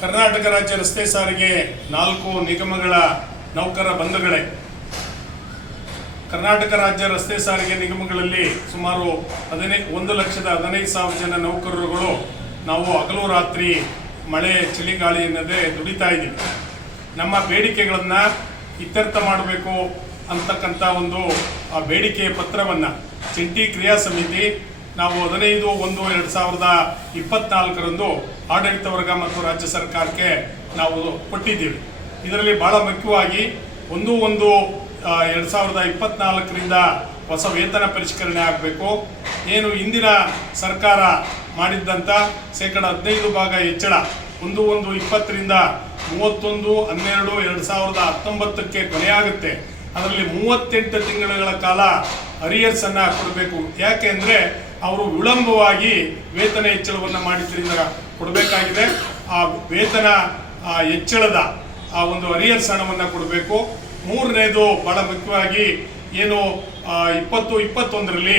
ಕರ್ನಾಟಕ ರಾಜ್ಯ ರಸ್ತೆ ಸಾರಿಗೆ 4 ನಿಗಮಗಳ ನೌಕರರ ಬಂಧುಗಳೇ, ಕರ್ನಾಟಕ ರಾಜ್ಯ ರಸ್ತೆ ಸಾರಿಗೆ ನಿಗಮಗಳಲ್ಲಿ ಸುಮಾರು 1,15,000 ಜನ ನೌಕರರುಗಳು ನಾವು ಹಗಲು ರಾತ್ರಿ ಮಳೆ ಚಳಿಗಾಳಿ ಎನ್ನದೇ ದುಡಿತಾ ಇದ್ದೀವಿ. ನಮ್ಮ ಬೇಡಿಕೆಗಳನ್ನು ಇತ್ಯರ್ಥ ಮಾಡಬೇಕು ಅಂತಕ್ಕಂಥ ಒಂದು ಬೇಡಿಕೆ ಪತ್ರವನ್ನು ಜಂಟಿ ಕ್ರಿಯಾ ಸಮಿತಿ ನಾವು 15/1/2024 ಆಡಳಿತ ವರ್ಗ ಮತ್ತು ರಾಜ್ಯ ಸರ್ಕಾರಕ್ಕೆ ನಾವು ಕೊಟ್ಟಿದ್ದೀವಿ. ಇದರಲ್ಲಿ ಬಹಳ ಮುಖ್ಯವಾಗಿ 1/1/2024 ಹೊಸ ವೇತನ ಪರಿಷ್ಕರಣೆ ಆಗಬೇಕು. ಏನು ಹಿಂದಿನ ಸರ್ಕಾರ ಮಾಡಿದ್ದಂಥ -15% ಹೆಚ್ಚಳ 1/1/20 31/12/2019 ಕೊನೆಯಾಗುತ್ತೆ. ಅದರಲ್ಲಿ 38 ತಿಂಗಳ ಕಾಲ ಅರಿಯರ್ಸ್ ಅನ್ನು ಕೊಡಬೇಕು. ಯಾಕೆ ಅಂದರೆ ಅವರು ವಿಳಂಬವಾಗಿ ವೇತನ ಹೆಚ್ಚಳವನ್ನು ಮಾಡಿದ್ರಿಂದ ಕೊಡಬೇಕಾಗಿದೆ. ಆ ವೇತನ ಹೆಚ್ಚಳದ ಆ ಒಂದು ಅರಿಯರ್ಸ್ ಹಣವನ್ನು ಕೊಡಬೇಕು. ಮೂರನೇದು ಬಹಳ ಮುಖ್ಯವಾಗಿ ಏನು 2021ರಲ್ಲಿ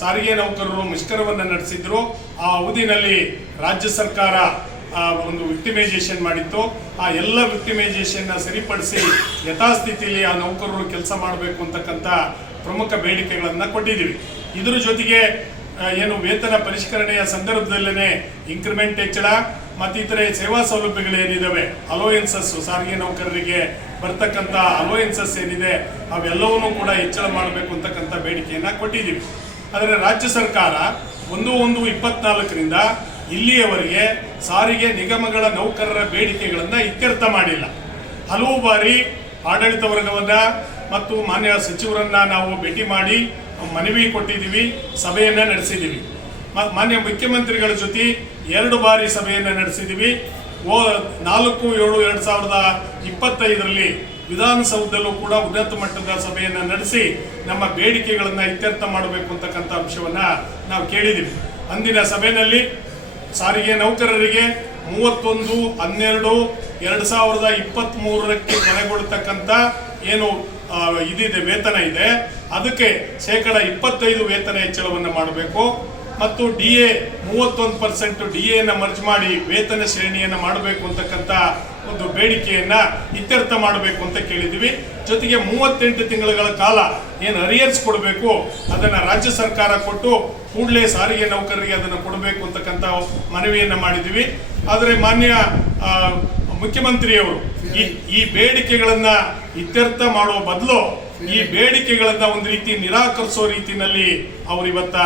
ಸಾರಿಗೆ ನೌಕರರು ಮುಷ್ಕರವನ್ನು ನಡೆಸಿದ್ರು. ಆ ಅವಧಿನಲ್ಲಿ ರಾಜ್ಯ ಸರ್ಕಾರ ಒಂದು ವಿಕ್ಟಿಮೈಸೇಷನ್ ಮಾಡಿತ್ತು. ಆ ಎಲ್ಲ ವಿಕ್ಟಿಮೈಸೇಷನ್ನ ಸರಿಪಡಿಸಿ ಯಥಾಸ್ಥಿತಿಯಲ್ಲಿ ಆ ನೌಕರರು ಕೆಲಸ ಮಾಡಬೇಕು ಅಂತಕ್ಕಂಥ ಪ್ರಮುಖ ಬೇಡಿಕೆಗಳನ್ನು ಕೊಟ್ಟಿದ್ದೀವಿ. ಇದರ ಜೊತೆಗೆ ಏನು ವೇತನ ಪರಿಷ್ಕರಣೆಯ ಸಂದರ್ಭದಲ್ಲೇ ಇನ್ಕ್ರಿಮೆಂಟ್ ಹೆಚ್ಚಳ ಮತ್ತಿತರೆ ಸೇವಾ ಸೌಲಭ್ಯಗಳೇನಿದ್ದಾವೆ, ಅಲೋಯೆನ್ಸಸ್, ಸಾರಿಗೆ ನೌಕರರಿಗೆ ಬರ್ತಕ್ಕಂಥ ಅಲೋಯೆನ್ಸಸ್ ಏನಿದೆ ಅವೆಲ್ಲವನ್ನೂ ಕೂಡ ಹೆಚ್ಚಳ ಮಾಡಬೇಕು ಅಂತಕ್ಕಂಥ ಬೇಡಿಕೆಯನ್ನು ಕೊಟ್ಟಿದ್ದೀವಿ. ಆದರೆ ರಾಜ್ಯ ಸರ್ಕಾರ 1/1/24 ಇಲ್ಲಿಯವರೆಗೆ ಸಾರಿಗೆ ನಿಗಮಗಳ ನೌಕರರ ಬೇಡಿಕೆಗಳನ್ನು ಇತ್ಯರ್ಥ ಮಾಡಿಲ್ಲ. ಹಲವು ಬಾರಿ ಆಡಳಿತ ವರ್ಗವನ್ನು ಮತ್ತು ಮಾನ್ಯ ಸಚಿವರನ್ನು ನಾವು ಭೇಟಿ ಮಾಡಿ ಮನವಿ ಕೊಟ್ಟಿದ್ದೀವಿ, ಸಭೆಯನ್ನು ನಡೆಸಿದ್ದೀವಿ. ಮಾನ್ಯ ಮುಖ್ಯಮಂತ್ರಿಗಳ ಜೊತೆ 2 ಬಾರಿ ಸಭೆಯನ್ನು ನಡೆಸಿದ್ದೀವಿ. 4/7/2025 ವಿಧಾನಸೌಧದಲ್ಲೂ ಕೂಡ ಉನ್ನತ ಮಟ್ಟದ ಸಭೆಯನ್ನು ನಡೆಸಿ ನಮ್ಮ ಬೇಡಿಕೆಗಳನ್ನು ಇತ್ಯರ್ಥ ಮಾಡಬೇಕು ಅಂತಕ್ಕಂಥ ಅಂಶವನ್ನು ನಾವು ಕೇಳಿದ್ದೀವಿ. ಅಂದಿನ ಸಭೆಯಲ್ಲಿ ಸಾರಿಗೆ ನೌಕರರಿಗೆ 31/12/2023 ಕೊನೆಗೊಳ್ಳತಕ್ಕಂಥ ಏನು ಇದಿದೆ ವೇತನ ಇದೆ ಅದಕ್ಕೆ 25% ವೇತನ ಹೆಚ್ಚಳವನ್ನು ಮಾಡಬೇಕು ಮತ್ತು DA 31% DAಯನ್ನು ಮರ್ಜ್ ಮಾಡಿ ವೇತನ ಶ್ರೇಣಿಯನ್ನು ಮಾಡಬೇಕು ಅಂತಕ್ಕಂಥ ಒಂದು ಬೇಡಿಕೆಯನ್ನು ಇತ್ಯರ್ಥ ಮಾಡಬೇಕು ಅಂತ ಕೇಳಿದ್ದೀವಿ. ಜೊತೆಗೆ 38 ತಿಂಗಳ ಕಾಲ ಏನು ಅರಿಯರ್ಸ್ ಕೊಡಬೇಕು ಅದನ್ನು ರಾಜ್ಯ ಸರ್ಕಾರ ಕೊಟ್ಟು ಕೂಡಲೇ ಸಾರಿಗೆ ನೌಕರರಿಗೆ ಅದನ್ನು ಕೊಡಬೇಕು ಅಂತಕ್ಕಂಥ ಮನವಿಯನ್ನು ಮಾಡಿದ್ದೀವಿ. ಆದರೆ ಮಾನ್ಯ ಮುಖ್ಯಮಂತ್ರಿಯವರು ಈ ಬೇಡಿಕೆಗಳನ್ನು ಇತ್ಯರ್ಥ ಮಾಡುವ ಬದಲು ಈ ಬೇಡಿಕೆಗಳನ್ನು ಒಂದು ರೀತಿ ನಿರಾಕರಿಸೋ ರೀತಿಯಲ್ಲಿ ಅವರು ಇವತ್ತ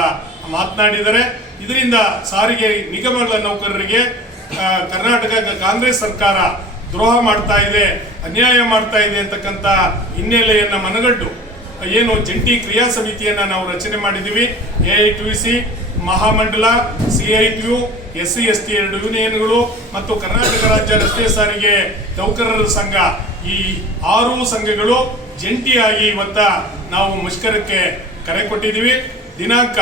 ಮಾತನಾಡಿದ್ದಾರೆ. ಇದರಿಂದ ಸಾರಿಗೆ ನಿಗಮಗಳ ನೌಕರರಿಗೆ ಕರ್ನಾಟಕ ಕಾಂಗ್ರೆಸ್ ಸರ್ಕಾರ ದ್ರೋಹ ಮಾಡ್ತಾ ಇದೆ, ಅನ್ಯಾಯ ಮಾಡ್ತಾ ಇದೆ ಅಂತಕ್ಕಂಥ ಹಿನ್ನೆಲೆಯನ್ನು ಮನಗಂಡು ಏನು ಜಂಟಿ ಕ್ರಿಯಾ ಸಮಿತಿಯನ್ನು ನಾವು ರಚನೆ ಮಾಡಿದ್ದೀವಿ. AITUC ಮಹಾಮಂಡಲ, CITU, SC/ST 2 ಯೂನಿಯನ್ಗಳು ಮತ್ತು ಕರ್ನಾಟಕ ರಾಜ್ಯ ರಸ್ತೆ ಸಾರಿಗೆ ನೌಕರರ ಸಂಘ ಈ 6 ಸಂಘಗಳು ಜಂಟಿಯಾಗಿ ಇವತ್ತ ನಾವು ಮುಷ್ಕರಕ್ಕೆ ಕರೆ ಕೊಟ್ಟಿದ್ದೀವಿ. ದಿನಾಂಕ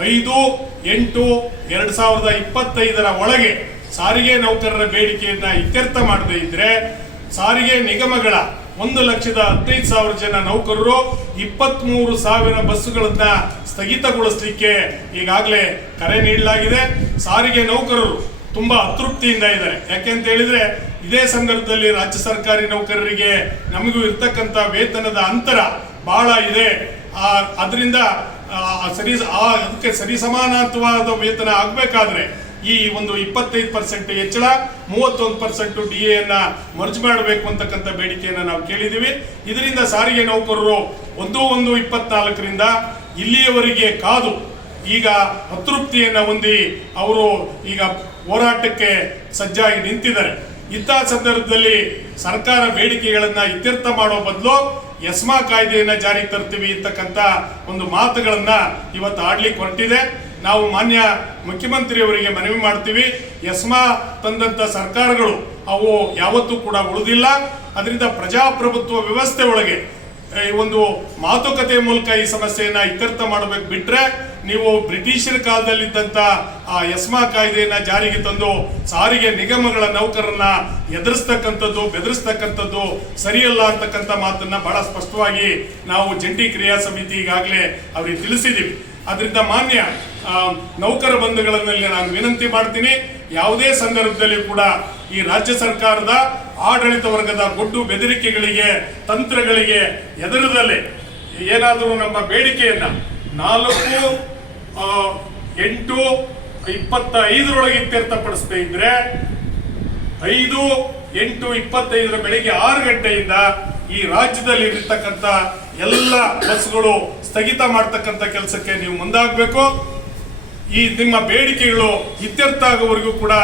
5/8/2025 ಒಳಗೆ ಸಾರಿಗೆ ನೌಕರರ ಬೇಡಿಕೆಯನ್ನು ಇತ್ಯರ್ಥ ಮಾಡದೇ ಇದ್ರೆ ಸಾರಿಗೆ ನಿಗಮಗಳ 1,15,000 ಜನ ನೌಕರರು 23,000 ಬಸ್ಸುಗಳನ್ನ ಸ್ಥಗಿತಗೊಳಿಸಲಿಕ್ಕೆ ಈಗಾಗಲೇ ಕರೆ ನೀಡಲಾಗಿದೆ. ಸಾರಿಗೆ ನೌಕರರು ತುಂಬಾ ಅತೃಪ್ತಿಯಿಂದ ಇದ್ದಾರೆ. ಯಾಕೆಂತ ಹೇಳಿದ್ರೆ ಇದೇ ಸಂದರ್ಭದಲ್ಲಿ ರಾಜ್ಯ ಸರ್ಕಾರಿ ನೌಕರರಿಗೆ ನಮಗೂ ಇರ್ತಕ್ಕಂಥ ವೇತನದ ಅಂತರ ಬಹಳ ಇದೆ. ಅದರಿಂದ ಅದಕ್ಕೆ ಸರಿಸಮಾನತ್ವದ ವೇತನ ಆಗಬೇಕಾದ್ರೆ ಈ ಒಂದು 25% ಹೆಚ್ಚಳ 31% DAಯನ್ನು ಮರ್ಜ್ ಮಾಡಬೇಕು ಅಂತಕ್ಕಂಥ ಬೇಡಿಕೆಯನ್ನು ನಾವು ಕೇಳಿದ್ದೀವಿ. ಇದರಿಂದ ಸಾರಿಗೆ ನೌಕರರು 1/1/24 ಇಲ್ಲಿಯವರೆಗೆ ಕಾದು ಈಗ ಅತೃಪ್ತಿಯನ್ನು ಹೊಂದಿ ಅವರು ಈಗ ಹೋರಾಟಕ್ಕೆ ಸಜ್ಜಾಗಿ ನಿಂತಿದ್ದಾರೆ. ಇಂಥ ಸಂದರ್ಭದಲ್ಲಿ ಸರ್ಕಾರ ಬೇಡಿಕೆಗಳನ್ನು ಇತ್ಯರ್ಥ ಮಾಡೋ ಬದಲು ಎಸ್ಮಾ ಕಾಯ್ದೆಯನ್ನು ಜಾರಿಗೆ ತರ್ತೀವಿ ಅಂತಕ್ಕಂಥ ಒಂದು ಮಾತುಗಳನ್ನ ಇವತ್ತು ಆಡ್ಲಿಕ್ಕೆ ಹೊರಟಿದೆ. ನಾವು ಮಾನ್ಯ ಮುಖ್ಯಮಂತ್ರಿಯವರಿಗೆ ಮನವಿ ಮಾಡ್ತೀವಿ. ಎಸ್ಮಾ ತಂದಂಥ ಸರ್ಕಾರಗಳು ಅವು ಯಾವತ್ತೂ ಕೂಡ ಉಳಿದಿಲ್ಲ. ಅದರಿಂದ ಪ್ರಜಾಪ್ರಭುತ್ವ ವ್ಯವಸ್ಥೆ ಒಳಗೆ ಒಂದು ಮಾತುಕತೆ ಮೂಲಕ ಈ ಸಮಸ್ಯೆಯನ್ನು ಇತ್ಯರ್ಥ ಮಾಡಬೇಕು. ಬಿಟ್ರೆ ನೀವು ಬ್ರಿಟಿಷರ ಕಾಲದಲ್ಲಿದ್ದಂಥ ಆ ಎಸ್ಮಾ ಕಾಯ್ದೆಯನ್ನು ಜಾರಿಗೆ ತಂದು ಸಾರಿಗೆ ನಿಗಮಗಳ ನೌಕರರನ್ನ ಎದುರಿಸ್ತಕ್ಕಂಥದ್ದು, ಬೆದರಿಸ್ತಕ್ಕಂಥದ್ದು ಸರಿಯಲ್ಲ ಅಂತಕ್ಕಂಥ ಮಾತನ್ನ ಬಹಳ ಸ್ಪಷ್ಟವಾಗಿ ನಾವು ಜಂಟಿ ಕ್ರಿಯಾ ಸಮಿತಿ ಈಗಾಗಲೇ ಅವರಿಗೆ ತಿಳಿಸಿದ್ದೀವಿ. ಅದರಿಂದ ಮಾನ್ಯ ನೌಕರ ಬಂಧುಗಳಲ್ಲಿ ನಾನು ವಿನಂತಿ ಮಾಡ್ತೀನಿ, ಯಾವುದೇ ಸಂದರ್ಭದಲ್ಲಿ ಕೂಡ ಈ ರಾಜ್ಯ ಸರ್ಕಾರದ ಆಡಳಿತ ವರ್ಗದ ಗೊಡ್ಡು ಬೆದರಿಕೆಗಳಿಗೆ ತಂತ್ರಗಳಿಗೆ ಎದುರದಲ್ಲೇ ಏನಾದರೂ ನಮ್ಮ ಬೇಡಿಕೆಯನ್ನ 4/8/25 ಇತ್ಯರ್ಥಪಡಿಸದೇ ಇದ್ರೆ 5/8/25 ಬೆಳಿಗ್ಗೆ 6 ಗಂಟೆಯಿಂದ ಈ ರಾಜ್ಯದಲ್ಲಿ ಇರತಕ್ಕಂಥ ಎಲ್ಲ ಬಸ್ಗಳು ಸ್ಥಗಿತ ಮಾಡ್ತಕ್ಕಂಥ ಕೆಲಸಕ್ಕೆ ನೀವು ಮುಂದಾಗಬೇಕು. ಈ ನಿಮ್ಮ ಬೇಡಿಕೆಗಳು ಇತ್ಯರ್ಥ ಆಗುವವರೆಗೂ ಕೂಡ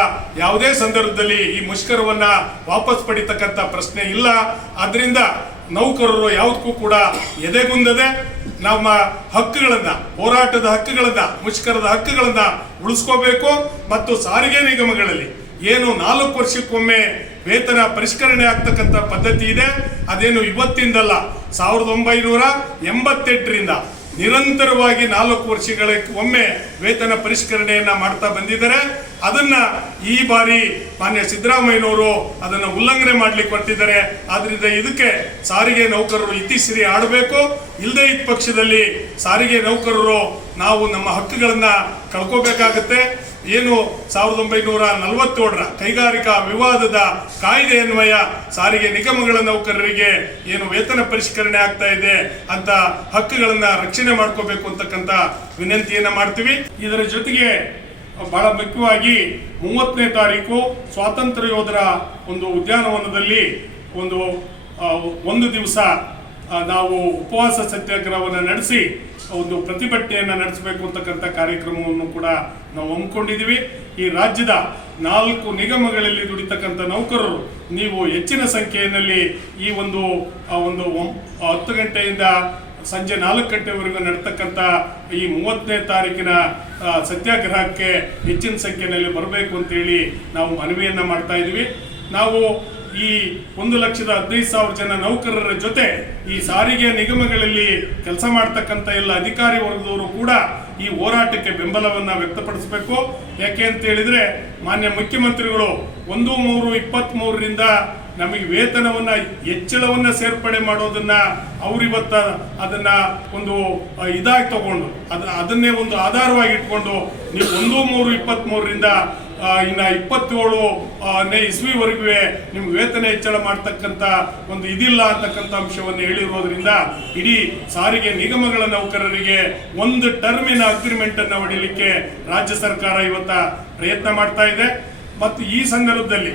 ಯಾವುದೇ ಸಂದರ್ಭದಲ್ಲಿ ಈ ಮುಷ್ಕರವನ್ನ ವಾಪಸ್ ಪಡಿತಕ್ಕಂಥ ಪ್ರಶ್ನೆ ಇಲ್ಲ. ಆದ್ರಿಂದ ನೌಕರರು ಯಾವುದಕ್ಕೂ ಕೂಡ ಎದೆಗುಂದದೆ ನಮ್ಮ ಹಕ್ಕುಗಳನ್ನ, ಹೋರಾಟದ ಹಕ್ಕುಗಳನ್ನ, ಮುಷ್ಕರದ ಹಕ್ಕುಗಳನ್ನ ಉಳಿಸ್ಕೋಬೇಕು. ಮತ್ತು ಸಾರಿಗೆ ನಿಗಮಗಳಲ್ಲಿ ಏನು 4 ವರ್ಷಕ್ಕೊಮ್ಮೆ ವೇತನ ಪರಿಷ್ಕರಣೆ ಆಗ್ತಕ್ಕಂಥ ಪದ್ಧತಿ ಇದೆ, ಅದೇನು ಇವತ್ತಿಂದಲ್ಲ, 1988ರಿಂದ ನಿರಂತರವಾಗಿ 4 ವರ್ಷಗಳ ಒಮ್ಮೆ ವೇತನ ಪರಿಷ್ಕರಣೆಯನ್ನ ಮಾಡ್ತಾ ಬಂದಿದ್ದಾರೆ. ಅದನ್ನ ಈ ಬಾರಿ ಮಾನ್ಯ ಸಿದ್ದರಾಮಯ್ಯನವರು ಅದನ್ನ ಉಲ್ಲಂಘನೆ ಮಾಡ್ಲಿಕ್ಕೆ ಹೊರಟಿದ್ದಾರೆ. ಆದ್ರಿಂದ ಇದಕ್ಕೆ ಸಾರಿಗೆ ನೌಕರರು ಇತಿಶ್ರೀ ಆಡಬೇಕು. ಇಲ್ಲದೆ ಇದ್ದ ಪಕ್ಷದಲ್ಲಿ ಸಾರಿಗೆ ನೌಕರರು ನಾವು ನಮ್ಮ ಹಕ್ಕುಗಳನ್ನ ಕಳ್ಕೋಬೇಕಾಗತ್ತೆ. ಏನು 1947ರ ಕೈಗಾರಿಕಾ ವಿವಾದದ ಕಾಯ್ದೆ ಅನ್ವಯ ಸಾರಿಗೆ ನಿಗಮಗಳ ನೌಕರರಿಗೆ ಏನು ವೇತನ ಪರಿಷ್ಕರಣೆ ಆಗ್ತಾ ಇದೆ ಅಂತ ಹಕ್ಕುಗಳನ್ನ ರಕ್ಷಣೆ ಮಾಡ್ಕೋಬೇಕು ಅಂತಕ್ಕಂಥ ವಿನಂತಿಯನ್ನ ಮಾಡ್ತೀವಿ. ಇದರ ಜೊತೆಗೆ ಬಹಳ ಮುಖ್ಯವಾಗಿ 30ನೇ ತಾರೀಕು ಸ್ವಾತಂತ್ರ್ಯ ಯೋಧರ ಒಂದು ಉದ್ಯಾನವನದಲ್ಲಿ ಒಂದು ದಿವಸ ನಾವು ಉಪವಾಸ ಸತ್ಯಾಗ್ರಹವನ್ನು ನಡೆಸಿ ಒಂದು ಪ್ರತಿಭಟನೆಯನ್ನ ನಡೆಸಬೇಕು ಅಂತಕ್ಕಂಥ ಕಾರ್ಯಕ್ರಮವನ್ನು ಕೂಡ ನಾವು ಹಮ್ಮಿಕೊಂಡಿದ್ದೀವಿ. ಈ ರಾಜ್ಯದ 4 ನಿಗಮಗಳಲ್ಲಿ ದುಡಿತಕ್ಕಂಥ ನೌಕರರು ನೀವು ಹೆಚ್ಚಿನ ಸಂಖ್ಯೆಯಲ್ಲಿ ಈ ಒಂದು 10 ಗಂಟೆಯಿಂದ ಸಂಜೆ 4 ಗಂಟೆವರೆಗೂ ನಡೆತಕ್ಕಂಥ ಈ 30ನೇ ತಾರೀಕಿನ ಸತ್ಯಾಗ್ರಹಕ್ಕೆ ಹೆಚ್ಚಿನ ಸಂಖ್ಯೆಯಲ್ಲಿ ಬರಬೇಕು ಅಂತೇಳಿ ನಾವು ಮನವಿಯನ್ನ ಮಾಡ್ತಾ ಇದ್ದೀವಿ. ನಾವು ಈ 1,15,000 ಜನ ನೌಕರರ ಜೊತೆ ಈ ಸಾರಿಗೆ ನಿಗಮಗಳಲ್ಲಿ ಕೆಲಸ ಮಾಡ್ತಕ್ಕಂಥ ಎಲ್ಲ ಅಧಿಕಾರಿ ವರ್ಗದವರು ಕೂಡ ಈ ಹೋರಾಟಕ್ಕೆ ಬೆಂಬಲವನ್ನ ವ್ಯಕ್ತಪಡಿಸಬೇಕು. ಯಾಕೆ ಅಂತ ಹೇಳಿದ್ರೆ ಮಾನ್ಯ ಮುಖ್ಯಮಂತ್ರಿಗಳು 1/3/23ರಿಂದ ನಮಗೆ ವೇತನವನ್ನ ಹೆಚ್ಚಳವನ್ನ ಸೇರ್ಪಡೆ ಮಾಡೋದನ್ನ ಅವರಿವತ್ತ ಅದನ್ನ ಒಂದು ಇದಾಗಿ ತಗೊಂಡು ಅದನ್ನೇ ಒಂದು ಆಧಾರವಾಗಿ ಇಟ್ಕೊಂಡು ನೀವು 1/3/23ರಿಂದ ಇನ್ನ 27ನೇ ಇಸ್ವಿವರೆಗೂ ನಿಮ್ಗೆ ವೇತನ ಹೆಚ್ಚಳ ಮಾಡ್ತಕ್ಕಂಥ ಒಂದು ಇದಿಲ್ಲ ಅಂತಕ್ಕಂಥ ಅಂಶವನ್ನು ಹೇಳಿರೋದ್ರಿಂದ ಇಡೀ ಸಾರಿಗೆ ನಿಗಮಗಳ ನೌಕರರಿಗೆ ಒಂದು ಟರ್ಮಿನ ಅಗ್ರಿಮೆಂಟ್ ಅನ್ನ ಹೊಡಿಲಿಕ್ಕೆ ರಾಜ್ಯ ಸರ್ಕಾರ ಇವತ್ತ ಪ್ರಯತ್ನ ಮಾಡ್ತಾ ಇದೆ. ಮತ್ತು ಈ ಸಂದರ್ಭದಲ್ಲಿ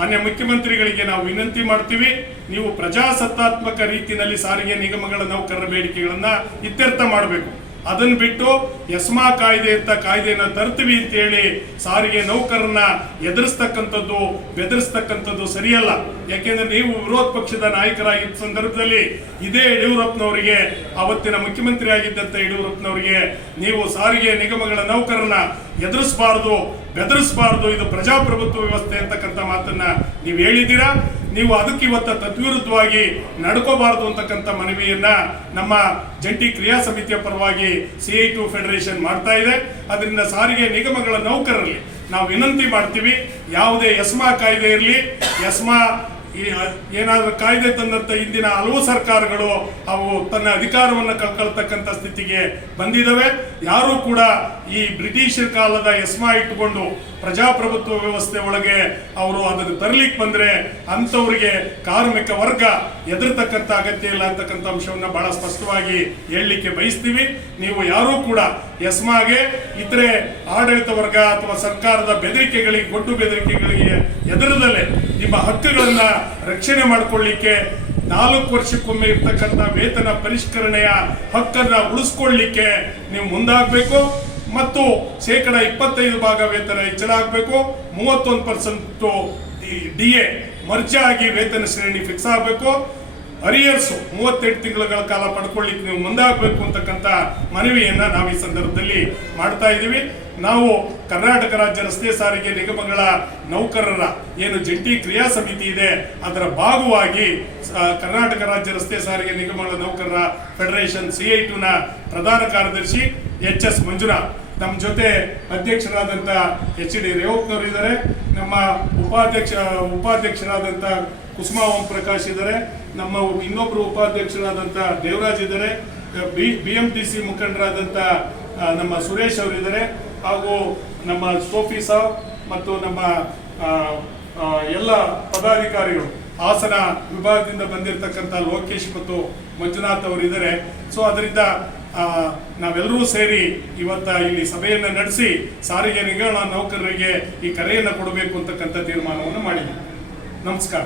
ಮಾನ್ಯ ಮುಖ್ಯಮಂತ್ರಿಗಳಿಗೆ ನಾವು ವಿನಂತಿ ಮಾಡ್ತೀವಿ, ನೀವು ಪ್ರಜಾಸತ್ತಾತ್ಮಕ ರೀತಿಯಲ್ಲಿ ಸಾರಿಗೆ ನಿಗಮಗಳ ನೌಕರರ ಬೇಡಿಕೆಗಳನ್ನ ಇತ್ಯರ್ಥ ಮಾಡಬೇಕು. ಅದನ್ನು ಬಿಟ್ಟು ಎಸ್ಮಾ ಕಾಯ್ದೆ ಅಂತ ಕಾಯ್ದೆನ ತರ್ತೀವಿ ಅಂತ ಹೇಳಿ ಸಾರಿಗೆ ನೌಕರನ್ನ ಎದುರಿಸ್ತಕ್ಕಂಥದ್ದು ಬೆದರಿಸ್ತಕ್ಕಂಥದ್ದು ಸರಿಯಲ್ಲ. ಯಾಕೆಂದ್ರೆ ನೀವು ವಿರೋಧ ಪಕ್ಷದ ನಾಯಕರಾಗಿದ್ದ ಸಂದರ್ಭದಲ್ಲಿ ಇದೇ ಯಡಿಯೂರಪ್ಪನವರಿಗೆ, ಅವತ್ತಿನ ಮುಖ್ಯಮಂತ್ರಿ ಆಗಿದ್ದಂತ ಯಡಿಯೂರಪ್ಪನವರಿಗೆ ನೀವು ಸಾರಿಗೆ ನಿಗಮಗಳ ನೌಕರನ್ನ ಎದುರಿಸಬಾರದು, ಬೆದರಿಸಬಾರದು, ಇದು ಪ್ರಜಾಪ್ರಭುತ್ವ ವ್ಯವಸ್ಥೆ ಅಂತಕ್ಕಂಥ ಮಾತನ್ನ ನೀವು ಹೇಳಿದ್ದೀರಾ. ನೀವು ಅದಕ್ಕೆ ಇವತ್ತ ತದ್ವಿರುದ್ಧವಾಗಿ ನಡ್ಕೋಬಾರದು ಅಂತಕ್ಕಂಥ ಮನವಿಯನ್ನ ನಮ್ಮ ಜಂಟಿ ಕ್ರಿಯಾ ಸಮಿತಿಯ ಪರವಾಗಿ CI2 ಫೆಡರೇಷನ್ ಮಾಡ್ತಾ ಇದೆ. ಅದರಿಂದ ಸಾರಿಗೆ ನಿಗಮಗಳ ನೌಕರರಲ್ಲಿ ನಾವು ವಿನಂತಿ ಮಾಡ್ತೀವಿ, ಯಾವುದೇ ಎಸ್ಮಾ ಕಾಯ್ದೆ ಇರಲಿ, ಎಸ್ಮಾ ಏನಾದ್ರೂ ಕಾಯ್ದೆ ತಂದಂತ ಇಂದಿನ ಹಲವು ಸರ್ಕಾರಗಳು ಅವು ತನ್ನ ಅಧಿಕಾರವನ್ನು ಕಳ್ಕೊಳ್ತಕ್ಕಂಥ ಸ್ಥಿತಿಗೆ ಬಂದಿದ್ದಾವೆ. ಯಾರು ಕೂಡ ಈ ಬ್ರಿಟಿಷರ್ ಕಾಲದ ಎಸ್ಮಾ ಇಟ್ಟುಕೊಂಡು ಪ್ರಜಾಪ್ರಭುತ್ವ ವ್ಯವಸ್ಥೆ ಒಳಗೆ ಅವರು ಅದನ್ನು ತರಲಿಕ್ಕೆ ಬಂದ್ರೆ ಅಂಥವ್ರಿಗೆ ಕಾರ್ಮಿಕ ವರ್ಗ ಎದುರ್ತಕ್ಕಂಥ ಅಗತ್ಯ ಇಲ್ಲ ಅಂತಕ್ಕಂಥ ಅಂಶವನ್ನ ಬಹಳ ಸ್ಪಷ್ಟವಾಗಿ ಹೇಳಲಿಕ್ಕೆ ಬಯಸ್ತೀವಿ. ನೀವು ಯಾರೂ ಕೂಡ ಎಸ್ಮಾಗೆ ಇತರೆ ಆಡಳಿತ ವರ್ಗ ಅಥವಾ ಸರ್ಕಾರದ ಬೆದರಿಕೆಗಳಿಗೆ, ಗೊಡ್ಡು ಬೆದರಿಕೆಗಳಿಗೆ ಎದುರದಲ್ಲೇ ನಿಮ್ಮ ಹಕ್ಕುಗಳನ್ನ ರಕ್ಷಣೆ ಮಾಡಿಕೊಳ್ಳಿಕ್ಕೆ 4 ವರ್ಷಕ್ಕೊಮ್ಮೆ ಇರ್ತಕ್ಕಂಥ ವೇತನ ಪರಿಷ್ಕರಣೆಯ ಹಕ್ಕನ್ನ ಉಳಿಸ್ಕೊಳ್ಳಿಕ್ಕೆ ನೀವು ಮುಂದಾಗಬೇಕು. ಮತ್ತು 25% ವೇತನ ಹೆಚ್ಚಳ ಆಗಬೇಕು. 31% DA ಮರ್ಜ್ ಆಗಿ ವೇತನ ಶ್ರೇಣಿ ಫಿಕ್ಸ್ ಆಗಬೇಕು. ಅರಿಯರ್ಸ್ 38 ತಿಂಗಳ ಕಾಲ ಪಡ್ಕೊಳ್ಳಿಕ್ಕೆ ನೀವು ಮುಂದಾಗಬೇಕು ಅಂತಕ್ಕಂಥ ಮನವಿಯನ್ನ ನಾವು ಈ ಸಂದರ್ಭದಲ್ಲಿ ಮಾಡ್ತಾ ಇದ್ದೀವಿ. ನಾವು ಕರ್ನಾಟಕ ರಾಜ್ಯ ರಸ್ತೆ ಸಾರಿಗೆ ನಿಗಮಗಳ ನೌಕರರ ಏನು ಜಂಟಿ ಕ್ರಿಯಾ ಸಮಿತಿ ಇದೆ ಅದರ ಭಾಗವಾಗಿ ಕರ್ನಾಟಕ ರಾಜ್ಯ ರಸ್ತೆ ಸಾರಿಗೆ ನಿಗಮಗಳ ನೌಕರರ ಫೆಡರೇಷನ್ CI2ನ ಪ್ರಧಾನ ಕಾರ್ಯದರ್ಶಿ HS ಮಂಜುನಾಥ್, ನಮ್ಮ ಜೊತೆ ಅಧ್ಯಕ್ಷರಾದಂಥ HD ರೇವಪ್ಪನವರು ಇದ್ದಾರೆ, ನಮ್ಮ ಉಪಾಧ್ಯಕ್ಷರಾದಂಥ ಕುಸುಮಾ ಓಂ ಪ್ರಕಾಶ್ ಇದ್ದಾರೆ, ನಮ್ಮ ಇನ್ನೊಬ್ಬರು ಉಪಾಧ್ಯಕ್ಷರಾದಂಥ ದೇವರಾಜ್ ಇದ್ದಾರೆ, BMTC ಮುಖಂಡರಾದಂಥ ನಮ್ಮ ಸುರೇಶ್ ಅವರಿದ್ದಾರೆ, ಹಾಗೂ ನಮ್ಮ ಸೋಫಿ ಸಾಬ್ ಮತ್ತು ನಮ್ಮ ಎಲ್ಲ ಪದಾಧಿಕಾರಿಗಳು, ಹಾಸನ ವಿಭಾಗದಿಂದ ಬಂದಿರತಕ್ಕಂಥ ಲೋಕೇಶ್ ಮತ್ತು ಮಂಜುನಾಥ್ ಅವರಿದ್ದಾರೆ. ಸೊ ಅದರಿಂದ ನಾವೆಲ್ಲರೂ ಸೇರಿ ಇವತ್ತ ಇಲ್ಲಿ ಸಭೆಯನ್ನು ನಡೆಸಿ ಸಾರಿಗೆ ನಿಗಮ ನೌಕರರಿಗೆ ಈ ಕರೆಯನ್ನು ಕೊಡಬೇಕು ಅಂತಕ್ಕಂಥ ತೀರ್ಮಾನವನ್ನು ಮಾಡಿದ್ದೀವಿ. ನಮಸ್ಕಾರ.